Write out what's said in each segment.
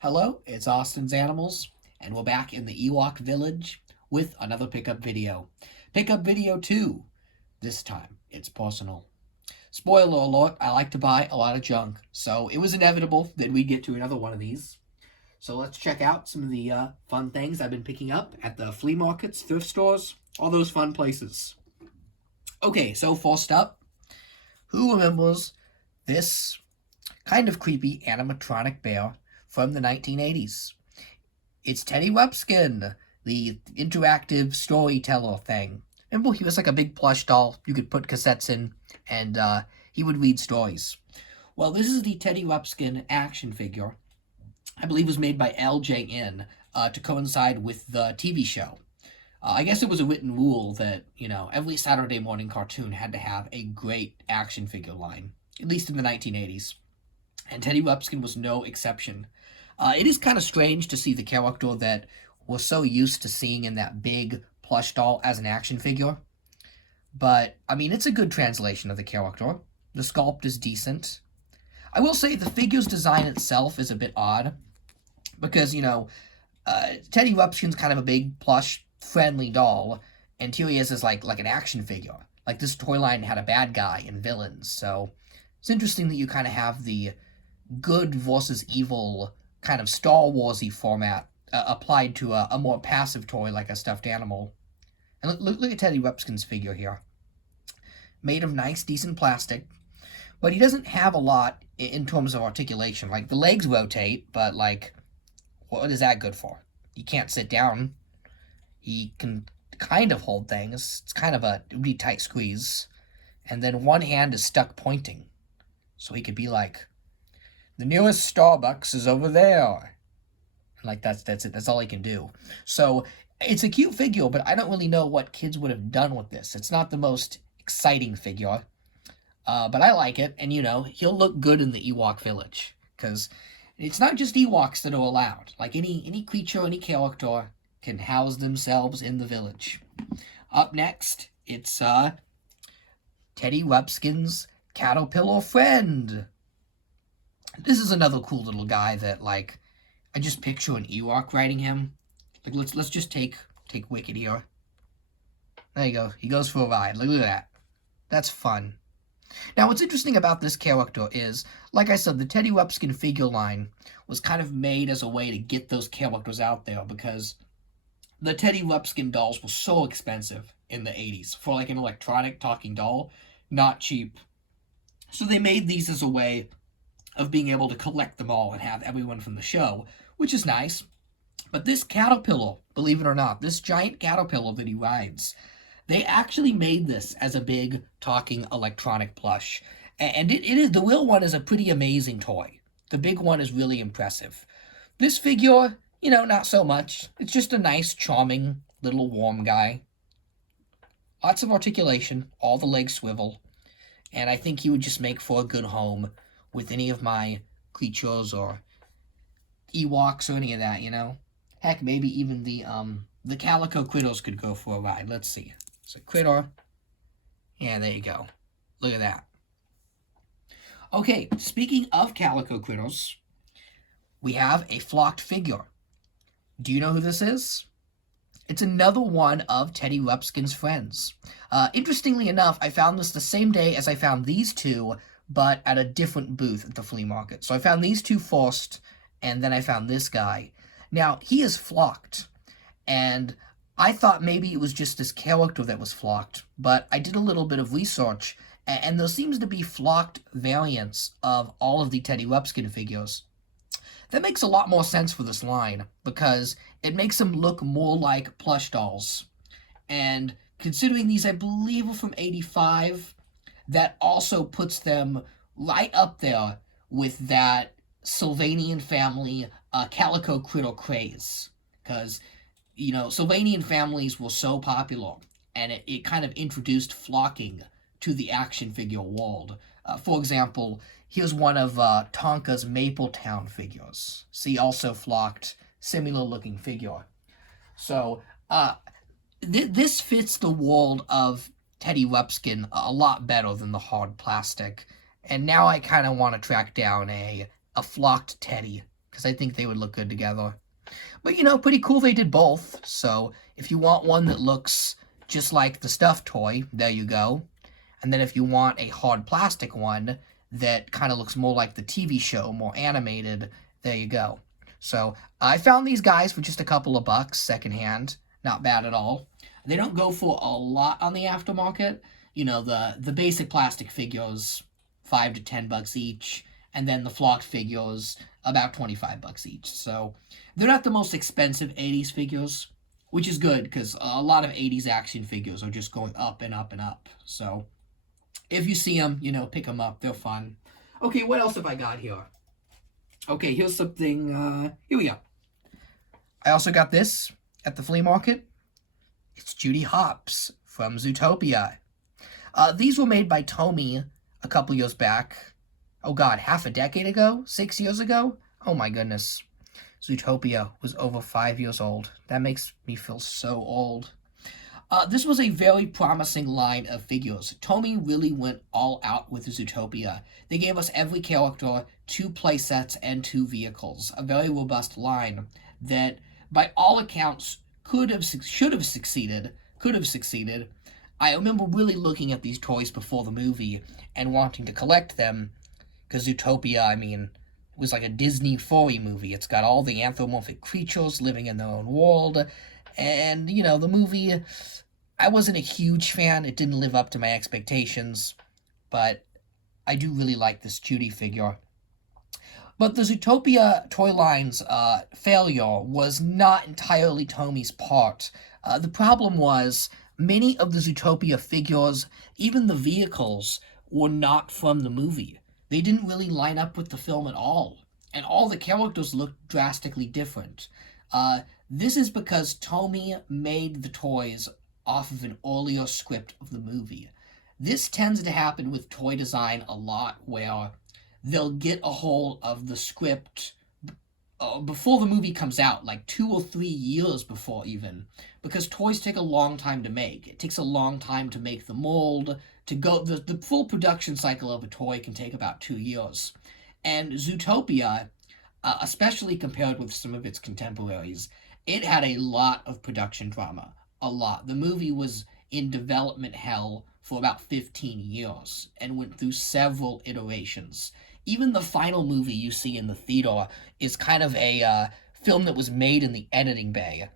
Hello, it's Austin's Animals, and we're back in the Ewok Village with another pickup video. Pickup video 2. This time, it's personal. Spoiler alert, I like to buy a lot of junk, so it was inevitable that we'd get to another one of these. So let's check out some of the fun things I've been picking up at the flea markets, thrift stores, all those fun places. Okay, so first up, who remembers this kind of creepy animatronic bear from the 1980s? It's Teddy Webskin, the interactive storyteller thing. Remember, he was like a big plush doll you could put cassettes in, and he would read stories. Well, this is the Teddy Webskin action figure. I believe was made by LJN to coincide with the TV show. I guess it was a written rule that, every Saturday morning cartoon had to have a great action figure line, at least in the 1980s. And Teddy Webskin was no exception. It is kind of strange to see the character that we're so used to seeing in that big plush doll as an action figure. But, I mean, it's a good translation of the character. The sculpt is decent. I will say the figure's design itself is a bit odd. Because, Teddy Webskin's kind of a big, plush, friendly doll. And here he is as, like an action figure. Like, this toy line had a bad guy and villains. So, it's interesting that you kind of have the good versus evil kind of Star Warsy format applied to a more passive toy like a stuffed animal. And look at Teddy Webskin's figure here. Made of nice, decent plastic. But he doesn't have a lot in terms of articulation. Like, the legs rotate, but, what is that good for? He can't sit down. He can kind of hold things. It's kind of a really tight squeeze. And then one hand is stuck pointing. So he could be like, the newest Starbucks is over there. Like, that's it. That's all he can do. So, it's a cute figure, but I don't really know what kids would have done with this. It's not the most exciting figure. But I like it, and, he'll look good in the Ewok Village. Because it's not just Ewoks that are allowed. Like, any creature, any character can house themselves in the village. Up next, it's, Teddy Webskin's Caterpillar Friend. This is another cool little guy that, I just picture an Ewok riding him. Like, let's just take Wicked here. There you go. He goes for a ride. Look at that. That's fun. Now, what's interesting about this character is, like I said, the Teddy Webskin figure line was kind of made as a way to get those characters out there because the Teddy Webskin dolls were so expensive in the 80s. For, an electronic talking doll, not cheap. So they made these as a way of being able to collect them all and have everyone from the show, which is nice. But this caterpillar, believe it or not, this giant caterpillar that he rides, they actually made this as a big talking electronic plush. And it is, the real one is a pretty amazing toy. The big one is really impressive. This figure, not so much. It's just a nice, charming, little warm guy. Lots of articulation, all the legs swivel. And I think he would just make for a good home with any of my creatures or Ewoks or any of that, Heck, maybe even the calico critters could go for a ride. Let's see. So critter. Yeah, there you go. Look at that. Okay, speaking of calico critters, we have a flocked figure. Do you know who this is? It's another one of Teddy Webskin's friends. Interestingly enough, I found this the same day as I found these two, but at a different booth at the flea market. So I found these two first, and then I found this guy. Now, he is flocked, and I thought maybe it was just this character that was flocked, but I did a little bit of research, and there seems to be flocked variants of all of the Teddy Webskin figures. That makes a lot more sense for this line, because it makes them look more like plush dolls. And considering these, I believe, are from 85, that also puts them right up there with that Sylvanian family calico critter craze. Because, Sylvanian families were so popular, and it kind of introduced flocking to the action figure world. For example, here's one of Tonka's Mapletown figures. See, also flocked, similar-looking figure. So, this fits the world of Teddy Webskin a lot better than the hard plastic. And now I kind of want to track down a flocked Teddy, because I think they would look good together. But, you know, pretty cool they did both. So if you want one that looks just like the stuffed toy, there you go. And then if you want a hard plastic one that kind of looks more like the TV show, more animated, there you go. So I found these guys for just a couple of bucks secondhand. Not bad at all. They don't go for a lot on the aftermarket. You know, the basic plastic figures, $5 to $10 each, and then the flocked figures, about $25 each. So they're not the most expensive 80s figures, which is good, because a lot of 80s action figures are just going up and up and up. So if you see them, you know, pick them up. They're fun. Okay, what else have I got here? Okay, here's something, here we go. I also got this at the flea market. It's Judy Hopps from Zootopia. These were made by Tomy a couple years back. Oh god, half a decade ago? 6 years ago? Oh my goodness. Zootopia was over 5 years old. That makes me feel so old. This was a very promising line of figures. Tomy really went all out with Zootopia. They gave us every character, 2 playsets, and 2 vehicles. A very robust line that, by all accounts, should have succeeded. I remember really looking at these toys before the movie and wanting to collect them, because Zootopia, I mean, was like a Disney furry movie. It's got all the anthropomorphic creatures living in their own world, and, you know, the movie, I wasn't a huge fan. It didn't live up to my expectations, but I do really like this Judy figure. But the Zootopia toy line's failure was not entirely Tomy's part. The problem was, many of the Zootopia figures, even the vehicles, were not from the movie. They didn't really line up with the film at all, and all the characters looked drastically different. This is because Tomy made the toys off of an earlier script of the movie. This tends to happen with toy design a lot, where they'll get a hold of the script before the movie comes out, like 2 or 3 years before even, because toys take a long time to make. It takes a long time to make the mold, to go, the full production cycle of a toy can take about 2 years. And Zootopia, especially compared with some of its contemporaries, it had a lot of production drama. A lot. The movie was in development hell for about 15 years and went through several iterations. Even the final movie you see in the theater is kind of a film that was made in the editing bay.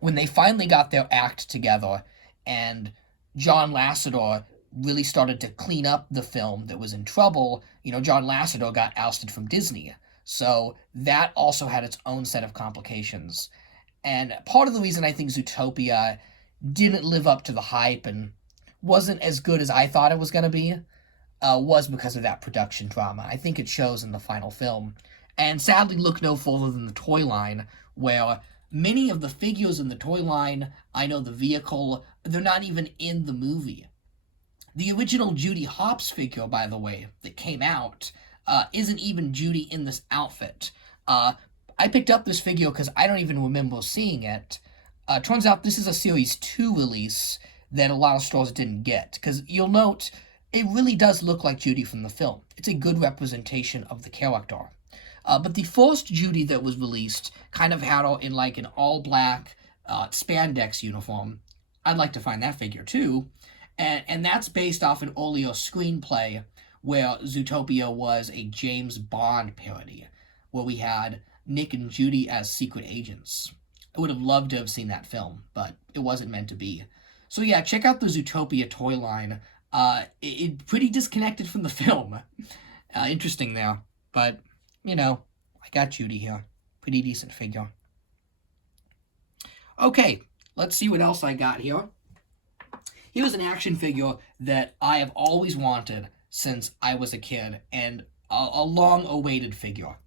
When they finally got their act together and John Lasseter really started to clean up the film that was in trouble, you know, John Lasseter got ousted from Disney. So that also had its own set of complications. And part of the reason I think Zootopia didn't live up to the hype and wasn't as good as I thought it was going to be was because of that production drama. I think it shows in the final film. And sadly, look no further than the toy line, where many of the figures in the toy line, I know the vehicle, they're not even in the movie. The original Judy Hopps figure, by the way, that came out, isn't even Judy in this outfit. I picked up this figure because I don't even remember seeing it. Turns out this is a Series 2 release that a lot of stores didn't get, because you'll note it really does look like Judy from the film. It's a good representation of the character. But the first Judy that was released kind of had her in like an all-black spandex uniform. I'd like to find that figure too. And that's based off an earlier screenplay where Zootopia was a James Bond parody, where we had Nick and Judy as secret agents. I would have loved to have seen that film, but it wasn't meant to be. So yeah, check out the Zootopia toy line. It pretty disconnected from the film. Interesting there. But, you know, I got Judy here. Pretty decent figure. Okay, let's see what else I got here. Here's an action figure that I have always wanted since I was a kid, and a long-awaited figure.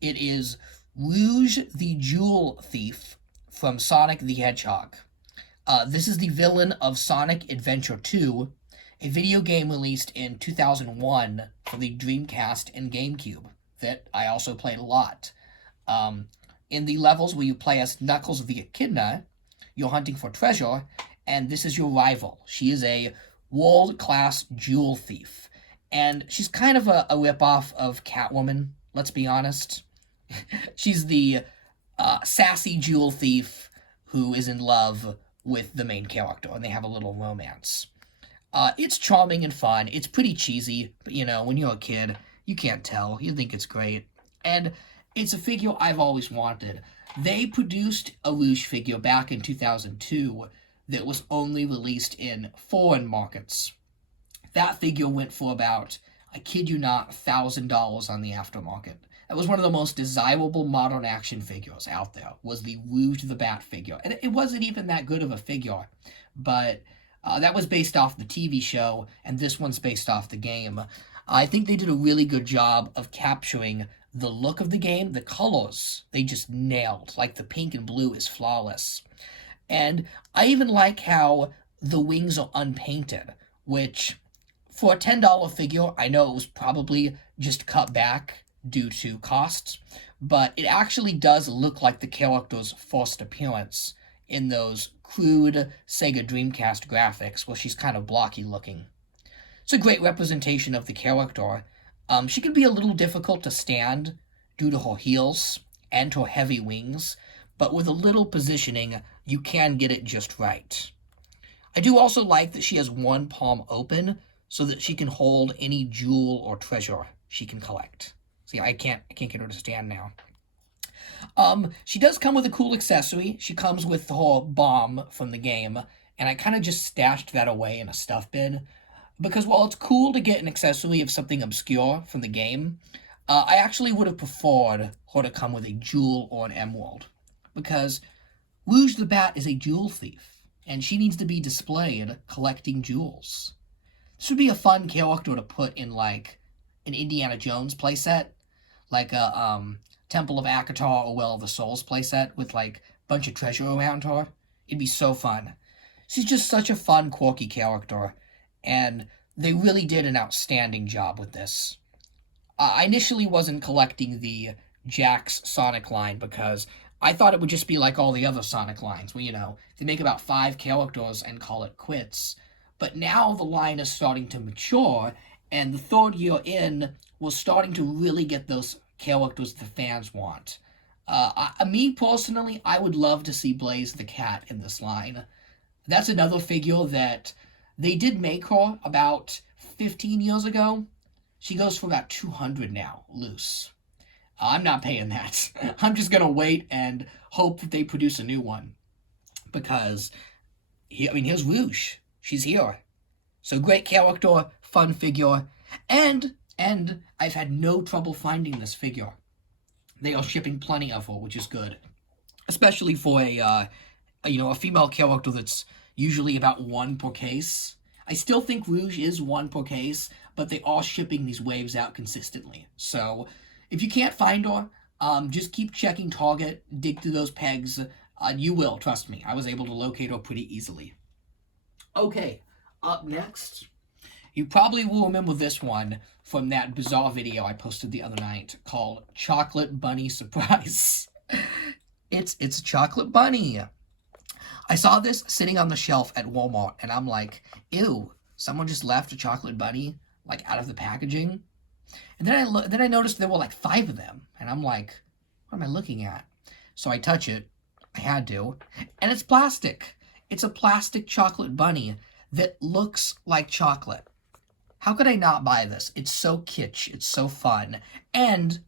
It is Luge the Jewel Thief from Sonic the Hedgehog. This is the villain of Sonic Adventure 2, a video game released in 2001 for the Dreamcast and GameCube that I also played a lot. In the levels where you play as Knuckles the Echidna, you're hunting for treasure, and this is your rival. She is a world-class jewel thief, and she's kind of a ripoff of Catwoman let's be honest. She's the sassy jewel thief who is in love with the main character, and they have a little romance. It's charming and fun. It's pretty cheesy, but you know, when you're a kid, you can't tell. You think it's great. And it's a figure I've always wanted. They produced a Luge figure back in 2002 that was only released in foreign markets. That figure went for about, I kid you not, $1,000 on the aftermarket. That was one of the most desirable modern action figures out there, was the Luge the Bat figure. And it wasn't even that good of a figure, but that was based off the TV show, and this one's based off the game. I think they did a really good job of capturing the look of the game. The colors, they just nailed. Like, the pink and blue is flawless. And I even like how the wings are unpainted, which, for a $10 figure, I know it was probably just cut back due to costs, but it actually does look like the character's first appearance in those crude Sega Dreamcast graphics where she's kind of blocky looking. It's a great representation of the character. She can be a little difficult to stand due to her heels and her heavy wings, but with a little positioning, you can get it just right. I do also like that she has one palm open so that she can hold any jewel or treasure she can collect. See, I can't get her to stand now. She does come with a cool accessory. She comes with her bomb from the game, and I kind of just stashed that away in a stuff bin, because while it's cool to get an accessory of something obscure from the game, I actually would have preferred her to come with a jewel or an emerald, because Luge the Bat is a jewel thief, and she needs to be displayed collecting jewels. This would be a fun character to put in, like, an Indiana Jones playset, like a Temple of Akatar or Well of the Souls playset with, like, a bunch of treasure around her. It'd be so fun. She's just such a fun, quirky character, and they really did an outstanding job with this. I initially wasn't collecting the Jax Sonic line because I thought it would just be like all the other Sonic lines, where, you know, they make about 5 characters and call it quits. But now the line is starting to mature, and the third year in, we're starting to really get those characters the fans want. Me, personally, I would love to see Blaze the Cat in this line. That's another figure that they did make her about 15 years ago. She goes for about $200 now, loose. I'm not paying that. I'm just going to wait and hope that they produce a new one. Because, here's Luge. She's here. So great character, fun figure, and I've had no trouble finding this figure. They are shipping plenty of her, which is good. Especially for a female character that's usually about 1 per case. I still think Luge is 1 per case, but they are shipping these waves out consistently. So, if you can't find her, just keep checking Target, dig through those pegs. You will, trust me. I was able to locate her pretty easily. Okay, up next, you probably will remember this one from that bizarre video I posted the other night called Chocolate Bunny Surprise. It's a chocolate bunny. I saw this sitting on the shelf at Walmart, and I'm like, ew, someone just left a chocolate bunny, like, out of the packaging? And then I noticed there were, like, 5 of them, and I'm like, what am I looking at? So I touch it, I had to, and it's plastic. It's a plastic chocolate bunny that looks like chocolate. How could I not buy this? It's so kitsch, it's so fun, and,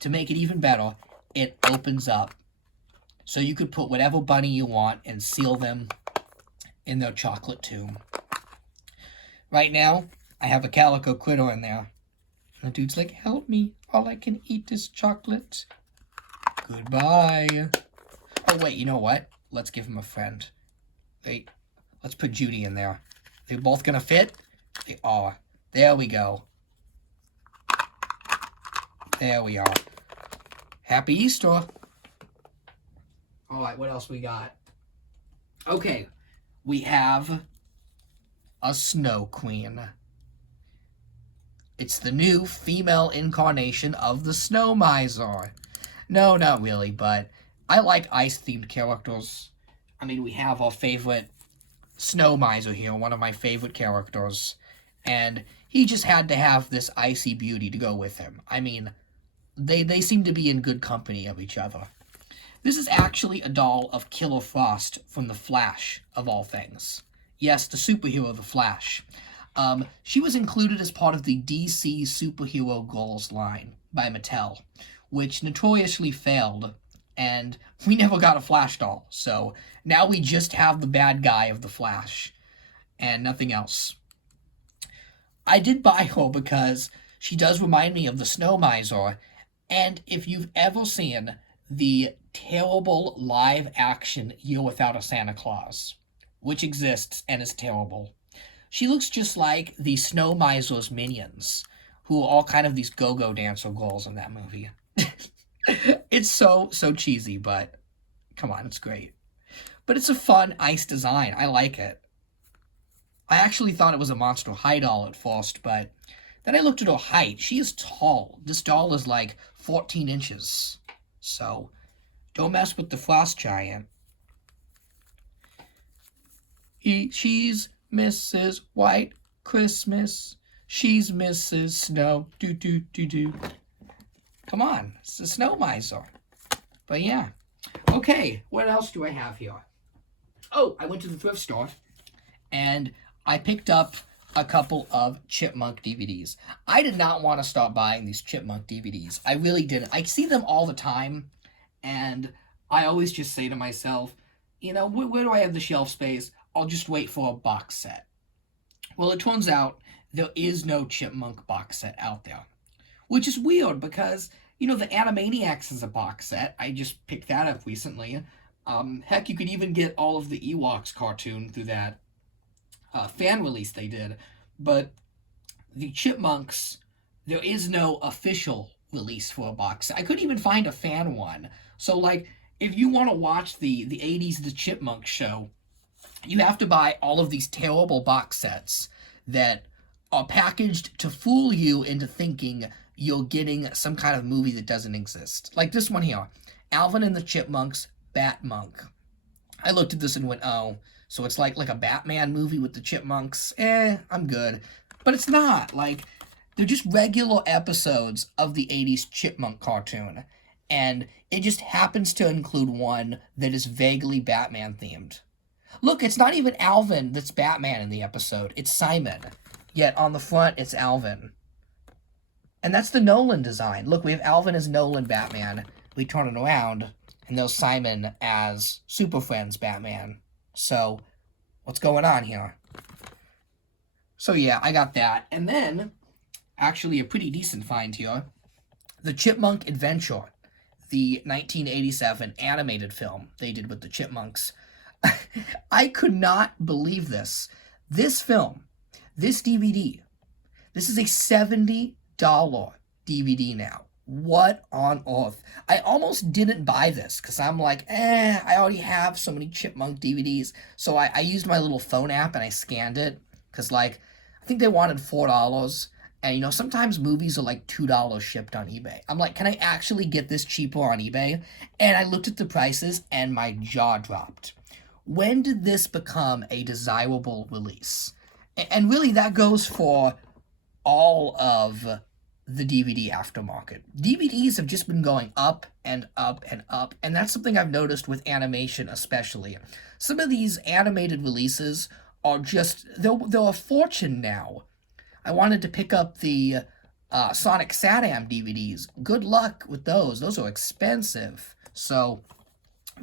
to make it even better, it opens up. So you could put whatever bunny you want and seal them in their chocolate tomb. Right now, I have a calico critter in there. And the dude's like, help me, all I can eat is chocolate. Goodbye. Oh wait, you know what? Let's give him a friend. Wait, let's put Judy in there. They're both gonna fit? They are. There we go. There we are. Happy Easter. Alright, what else we got? Okay, we have a Snow Queen. It's the new female incarnation of the Snow Miser. No, not really, but I like ice-themed characters. I mean, we have our favorite Snow Miser here, one of my favorite characters, and he just had to have this icy beauty to go with him. I mean, they seem to be in good company of each other. This is actually a doll of Killer Frost from The Flash, of all things. Yes, the superhero The Flash. She was included as part of the DC Superhero Girls line by Mattel, which notoriously failed, and we never got a Flash doll, so now we just have the bad guy of The Flash, and nothing else. I did buy her because she does remind me of the Snow Miser, and if you've ever seen the terrible live-action Year Without a Santa Claus, which exists and is terrible, she looks just like the Snow Miser's minions, who are all kind of these go-go dancer girls in that movie. It's so cheesy, but come on, it's great. But it's a fun ice design. I like it. I actually thought it was a Monster High doll at first, but then I looked at her height. She is tall. This doll is like 14 inches. So, don't mess with the Frost Giant. She's Mrs. White Christmas. She's Mrs. Snow. Do. Come on, it's the Snow Miser. But yeah. Okay, what else do I have here? Oh, I went to the thrift store, and I picked up a couple of Chipmunk DVDs. I did not want to stop buying these Chipmunk DVDs. I really didn't. I see them all the time, and I always just say to myself, you know, where do I have the shelf space? I'll just wait for a box set. Well, it turns out there is no Chipmunk box set out there, which is weird because, you know, the Animaniacs is a box set. I just picked that up recently. Heck, you could even get all of the Ewoks cartoon through that fan release they did. But the Chipmunks, there is no official release for a box set. I couldn't even find a fan one. So, like, if you want to watch the 80s The Chipmunk Show, you have to buy all of these terrible box sets that are packaged to fool you into thinking you're getting some kind of movie that doesn't exist. Like this one here, Alvin and the Chipmunks, Batmonk. I looked at this and went, oh, so it's like a Batman movie with the Chipmunks? I'm good. But it's not. Like, they're just regular episodes of the 80s Chipmunk cartoon. And it just happens to include one that is vaguely Batman-themed. Look, it's not even Alvin that's Batman in the episode. It's Simon. Yet on the front, it's Alvin. And that's the Nolan design. Look, we have Alvin as Nolan Batman. We turn it around, and there's Simon as Super Friends Batman. So, what's going on here? So yeah, I got that. And then, actually a pretty decent find here, the Chipmunk Adventure, the 1987 animated film they did with the Chipmunks. I could not believe this. This film, this DVD, this is a $70 DVD now. What on earth? I almost didn't buy this because I'm like, I already have so many Chipmunk DVDs. So I used my little phone app and I scanned it because, like, I think they wanted $4. And, you know, sometimes movies are like $2 shipped on eBay. I'm like, can I actually get this cheaper on eBay? And I looked at the prices and my jaw dropped. When did this become a desirable release? And really, that goes for all of the DVD aftermarket. DVDs have just been going up and up and up, and that's something I've noticed with animation especially. Some of these animated releases are just, they're a fortune now. I wanted to pick up the Sonic Sat-Am DVDs. Good luck with those. Those are expensive. So,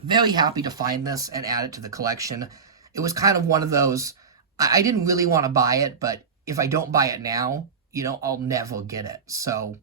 very happy to find this and add it to the collection. It was kind of one of those, I didn't really want to buy it, but if I don't buy it now, you know, I'll never get it. So,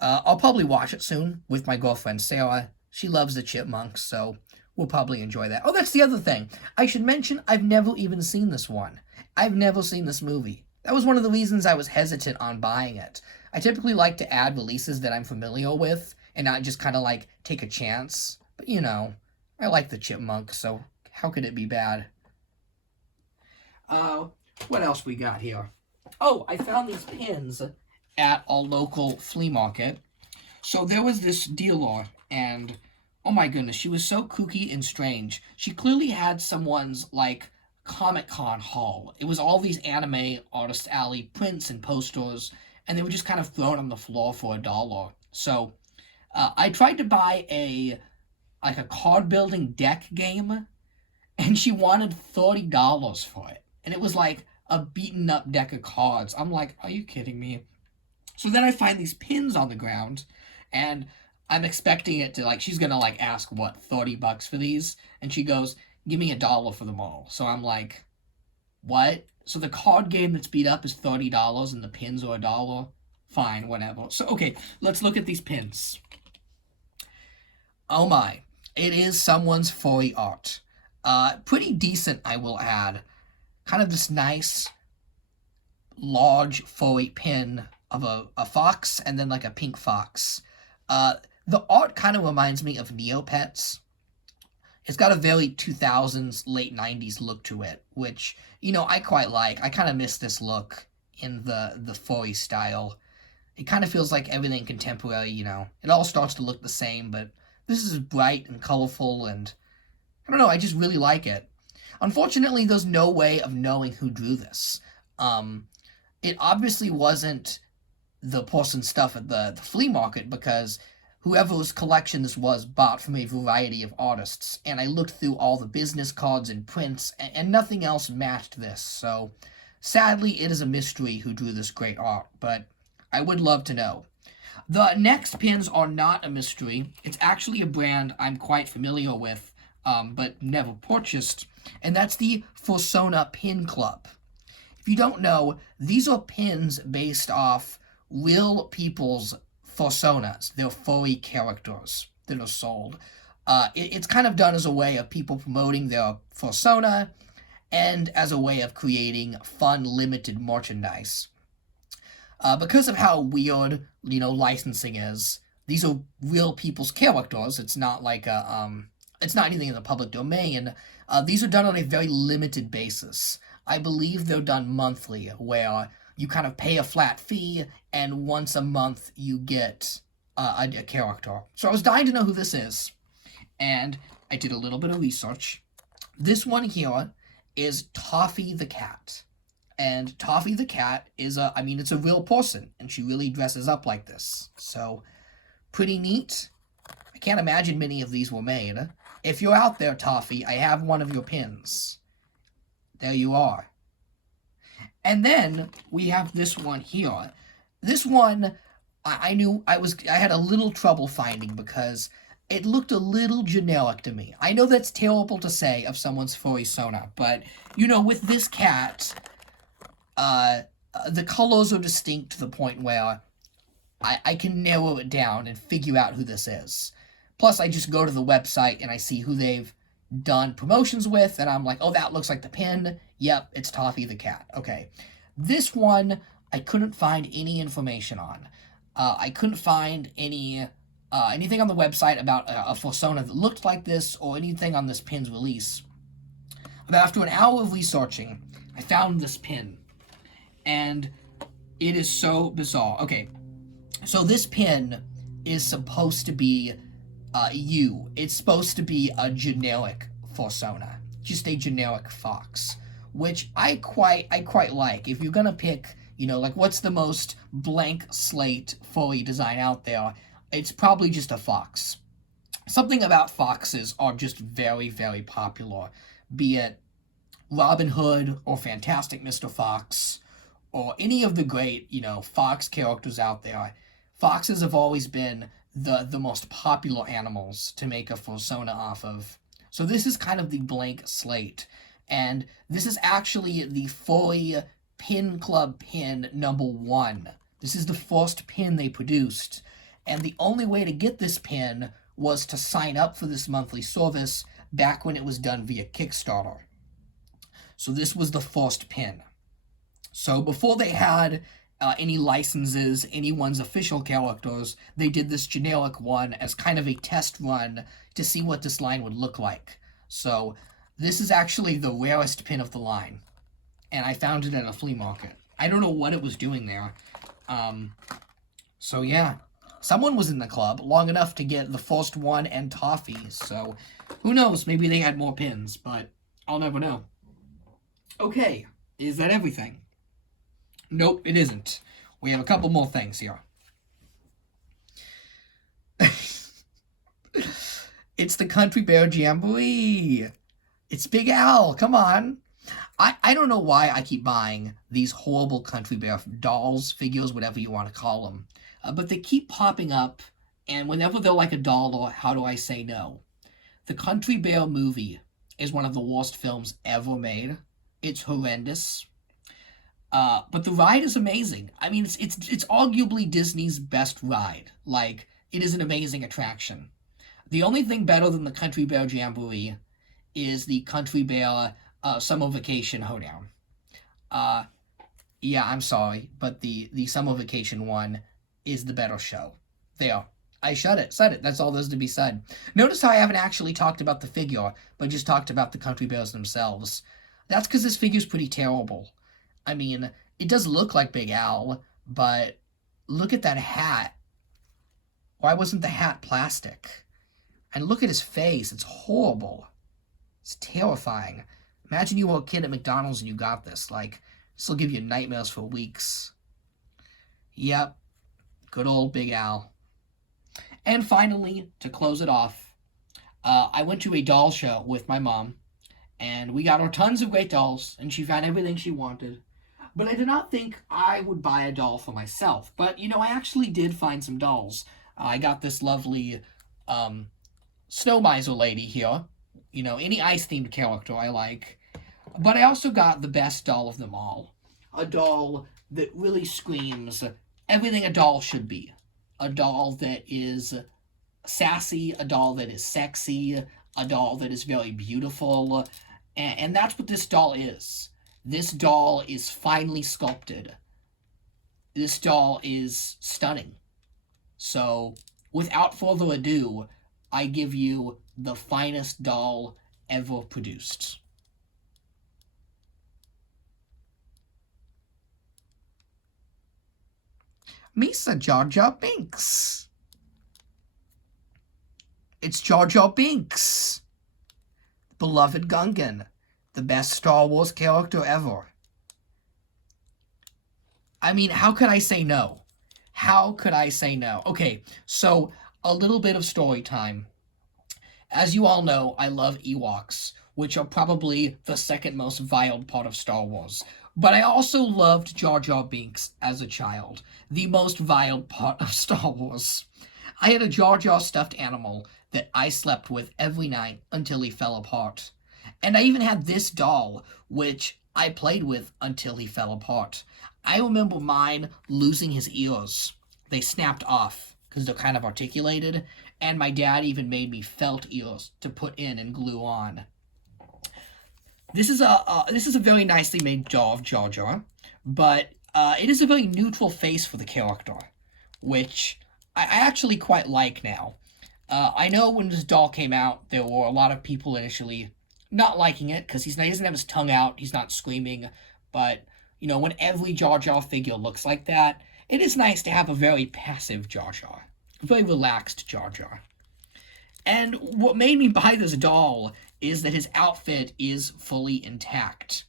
I'll probably watch it soon with my girlfriend, Sarah. She loves the Chipmunks, so we'll probably enjoy that. Oh, that's the other thing. I should mention, I've never even seen this one. I've never seen this movie. That was one of the reasons I was hesitant on buying it. I typically like to add releases that I'm familiar with and not just kind of like take a chance. But, you know, I like the Chipmunks, so how could it be bad? What else we got here? Oh, I found these pins at a local flea market. So there was this dealer, and oh my goodness, she was so kooky and strange. She clearly had someone's, like, Comic-Con haul. It was all these anime Artist Alley prints and posters, and they were just kind of thrown on the floor for $1. So I tried to buy a card building deck game, and she wanted $30 for it, and it was like a beaten up deck of cards. I'm like, are you kidding me? So then I find these pins on the ground, and I'm expecting it to, like, she's gonna, like, ask, what, $30 for these? And she goes, give me $1 for them all. So I'm like, what? So the card game that's beat up is $30 and the pins are $1? Fine, whatever. So, okay, let's look at these pins. Oh my. It is someone's furry art. Pretty decent, I will add. Kind of this nice, large furry pin of a fox, and then like a pink fox. The art kind of reminds me of Neopets. It's got a very 2000s, late 90s look to it, which, you know, I quite like. I kind of miss this look in the furry style. It kind of feels like everything contemporary, you know. It all starts to look the same, but this is bright and colorful, and I don't know, I just really like it. Unfortunately, there's no way of knowing who drew this. It obviously wasn't the person's stuff at the flea market, because whoever's collection this was bought from a variety of artists, and I looked through all the business cards and prints, and nothing else matched this, so sadly it is a mystery who drew this great art, but I would love to know. The next pins are not a mystery. It's actually a brand I'm quite familiar with, but never purchased, and that's the Fursona Pin Club. If you don't know, these are pins based off real people's fursonas, their furry characters that are sold. It's kind of done as a way of people promoting their fursona and as a way of creating fun, limited merchandise. Because of how weird, you know, licensing is, these are real people's characters. It's not like it's not anything in the public domain. These are done on a very limited basis. I believe they're done monthly, where you kind of pay a flat fee, and once a month you get a character. So I was dying to know who this is, and I did a little bit of research. This one here is Toffee the cat. And Toffee the cat is it's a real person, and she really dresses up like this. So, pretty neat. I can't imagine many of these were made. If you're out there, Toffee, I have one of your pins. There you are. And then we have this one here. This one, I had a little trouble finding because it looked a little generic to me. I know that's terrible to say of someone's furry-sona, but, you know, with this cat, the colors are distinct to the point where I can narrow it down and figure out who this is. Plus, I just go to the website and I see who they've done promotions with, and I'm like, oh, that looks like the pin. Yep, it's Toffee the cat. Okay. This one, I couldn't find any information on. I couldn't find anything on the website about a fursona that looked like this, or anything on this pin's release. But after an hour of researching, I found this pin. And it is so bizarre. Okay, so this pin is supposed to be you. It's supposed to be a generic fursona, just a generic fox, which I quite like. If you're gonna pick, you know, like, what's the most blank slate furry design out there, it's probably just a fox. Something about foxes are just very, very popular, be it Robin Hood or Fantastic Mr. Fox, or any of the great, you know, fox characters out there. Foxes have always been the most popular animals to make a fursona off of. So this is kind of the blank slate. And this is actually the Furry Pin Club pin #1. This is the first pin they produced. And the only way to get this pin was to sign up for this monthly service back when it was done via Kickstarter. So this was the first pin. So before they had any licenses, anyone's official characters, they did this generic one as kind of a test run to see what this line would look like. So this is actually the rarest pin of the line, and I found it at a flea market. I don't know what it was doing there. So yeah, someone was in the club long enough to get the first one and Toffee, so who knows, maybe they had more pins, but I'll never know. Okay, is that everything? Nope, it isn't. We have a couple more things here. It's the Country Bear Jamboree. It's Big Al. Come on. I don't know why I keep buying these horrible Country Bear dolls, figures, whatever you want to call them. But they keep popping up, and whenever they're like $1, or how do I say no? The Country Bear movie is one of the worst films ever made. It's horrendous. But the ride is amazing. I mean, it's arguably Disney's best ride. Like, it is an amazing attraction. The only thing better than the Country Bear Jamboree is the Country Bear Summer Vacation Hoedown. Yeah, I'm sorry, but the Summer Vacation one is the better show. There. I said it. That's all there's to be said. Notice how I haven't actually talked about the figure, but just talked about the Country Bears themselves. That's because this figure's pretty terrible. I mean, it does look like Big Al, but look at that hat. Why wasn't the hat plastic? And look at his face. It's horrible. It's terrifying. Imagine you were a kid at McDonald's and you got this. Like, this will give you nightmares for weeks. Yep. Good old Big Al. And finally, to close it off, I went to a doll show with my mom, and we got her tons of great dolls, and she found everything she wanted. But I did not think I would buy a doll for myself. But, you know, I actually did find some dolls. I got this lovely Snow Miser lady here. You know, any ice-themed character I like. But I also got the best doll of them all. A doll that really screams everything a doll should be. A doll that is sassy, a doll that is sexy, a doll that is very beautiful. And that's what this doll is. This doll is finely sculpted. This doll is stunning. So, without further ado, I give you the finest doll ever produced. Misa Jar Jar Binks. It's Jar Jar Binks. Beloved Gungan. The best Star Wars character ever. I mean, how could I say no? How could I say no? Okay, so a little bit of story time. As you all know, I love Ewoks, which are probably the second most vile part of Star Wars. But I also loved Jar Jar Binks as a child, the most vile part of Star Wars. I had a Jar Jar stuffed animal that I slept with every night until he fell apart. And I even had this doll, which I played with until he fell apart. I remember mine losing his ears. They snapped off because they're kind of articulated, and my dad even made me felt ears to put in and glue on. This is a very nicely made doll of Jar Jar, but it is a very neutral face for the character, which I actually quite like now. I know when this doll came out, there were a lot of people initially not liking it because he doesn't have his tongue out, he's not screaming, but, you know, when every Jar Jar figure looks like that, it is nice to have a very passive Jar Jar, a very relaxed Jar Jar. And what made me buy this doll is that his outfit is fully intact.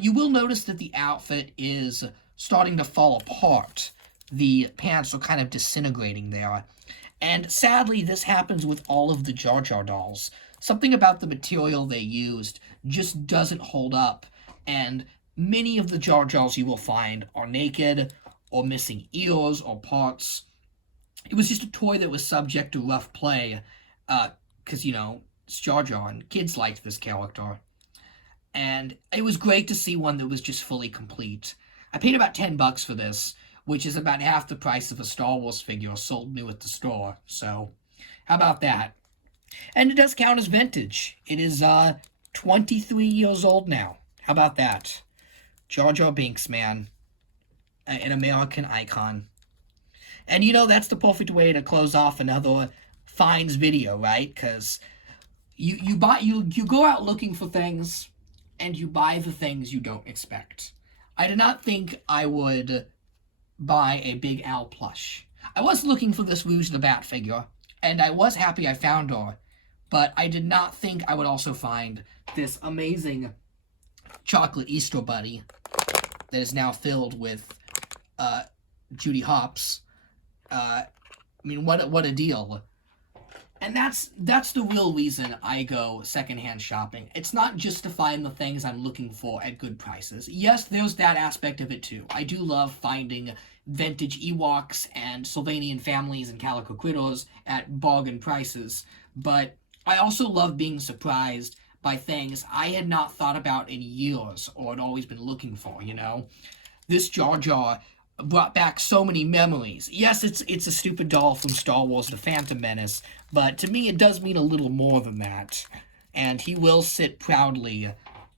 You will notice that the outfit is starting to fall apart. The pants are kind of disintegrating there. And sadly, this happens with all of the Jar Jar dolls. Something about the material they used just doesn't hold up, and many of the Jar Jars you will find are naked, or missing ears or parts. It was just a toy that was subject to rough play, because, you know, it's Jar Jar, and kids liked this character. And it was great to see one that was just fully complete. I paid about $10 for this, which is about half the price of a Star Wars figure sold new at the store, so how about that? And it does count as vintage. It is 23 years old now. How about that? Jar Jar Binks, man. An American icon. And you know, that's the perfect way to close off another finds video, right? Because you go out looking for things, and you buy the things you don't expect. I did not think I would buy a Big Al plush. I was looking for this Luge the Bat figure, and I was happy I found her, but I did not think I would also find this amazing chocolate Easter bunny that is now filled with Judy Hopps. I mean, what a deal. And that's the real reason I go secondhand shopping. It's not just to find the things I'm looking for at good prices. Yes, there's that aspect of it too. I do love finding vintage Ewoks and Sylvanian families and Calico Critters at bargain prices, but I also love being surprised by things I had not thought about in years or had always been looking for, you know? This Jar Jar brought back so many memories. Yes, it's a stupid doll from Star Wars The Phantom Menace, but to me it does mean a little more than that. And he will sit proudly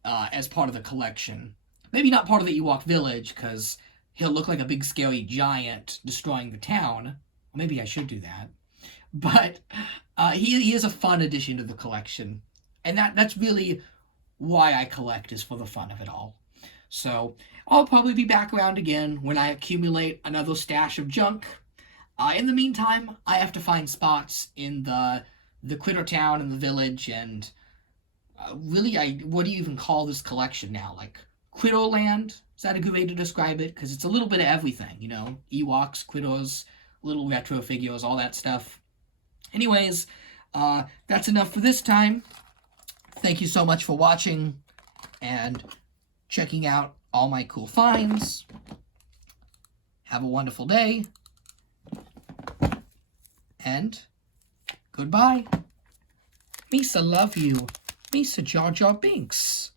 as part of the collection. Maybe not part of the Ewok village, because he'll look like a big scary giant destroying the town. Or maybe I should do that. But he is a fun addition to the collection. And that's really why I collect, is for the fun of it all. So I'll probably be back around again when I accumulate another stash of junk. In the meantime, I have to find spots in the Critter Town and the village, and really, what do you even call this collection now? Like Critterland? Is that a good way to describe it? Because it's a little bit of everything, you know? Ewoks, Critters, little retro figures, all that stuff. Anyways, that's enough for this time. Thank you so much for watching and checking out all my cool finds. Have a wonderful day. And goodbye. Misa love you. Misa Jar Jar Binks.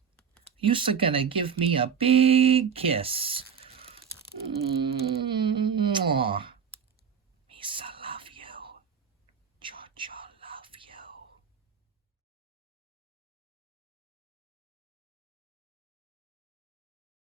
You're gonna give me a big kiss. Mwah.